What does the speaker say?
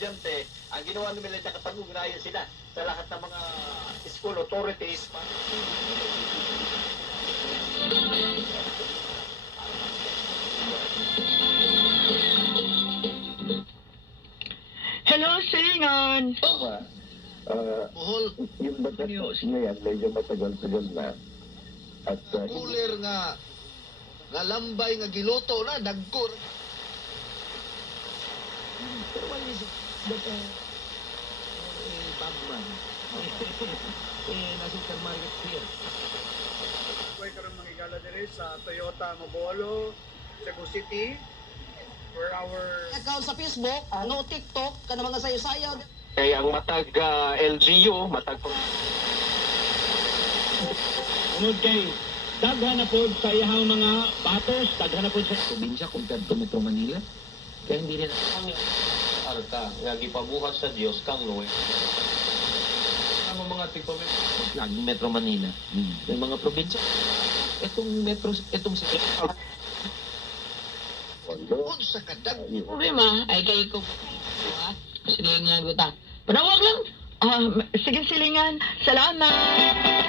estudyante, ang ginawa nila nakapag-ugnayan sila sa lahat ng mga school authorities. Hello, Silingan! Bohol, Yung bagat ngayon, medyo matagal-tagal na. At cooler nga lambay nga giluto na dagkor. Pero wala is Batman. Nasa supermarket here. Kuway karong mangigala diri sa Toyota Mobolo, Cebu City for our Account sa Facebook, no TikTok, kana mga sayo-sayo. Kaya ang matag LGU, matag Unod kay daghan na po sa iyang mga batos, daghan na po sa Probinsya compared to Metro Manila. Kaya hindi rin arka nga gipabuhat sa Dios kang luwi. Ang mga tigpamit laging Metro Manila. May mga probinsya. Itong Pondo, sa kadag. Problema, ay kay ko. Silingan ko ta. Panawag lang. Sige, Silingan. Salamat.